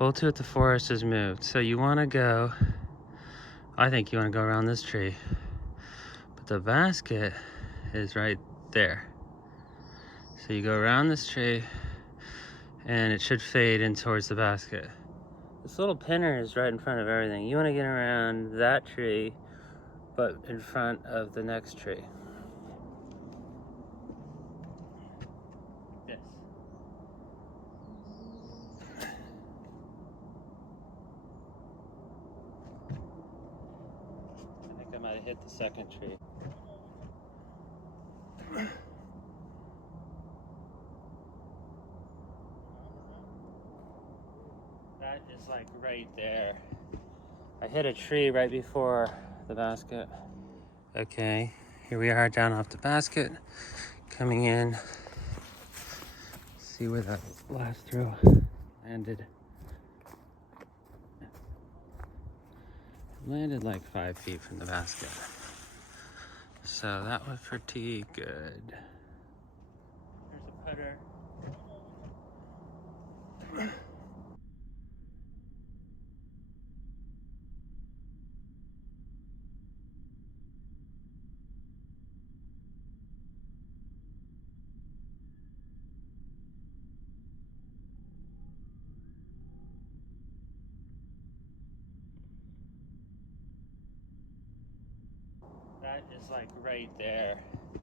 Hold to it, the forest has moved. So you want to go, I think you want to go around this tree. But the basket is right there. So you go around this tree and it should fade in towards the basket. This little pinner is right in front of everything. You want to get around that tree, but in front of the next tree. This. I think I might have hit the second tree. That is like right there. I hit a tree right before the basket. Okay, here we are down off the basket, coming in. See where that last throw landed. Landed like 5 feet from the basket. So that was pretty good. There's a putter. That is like right there.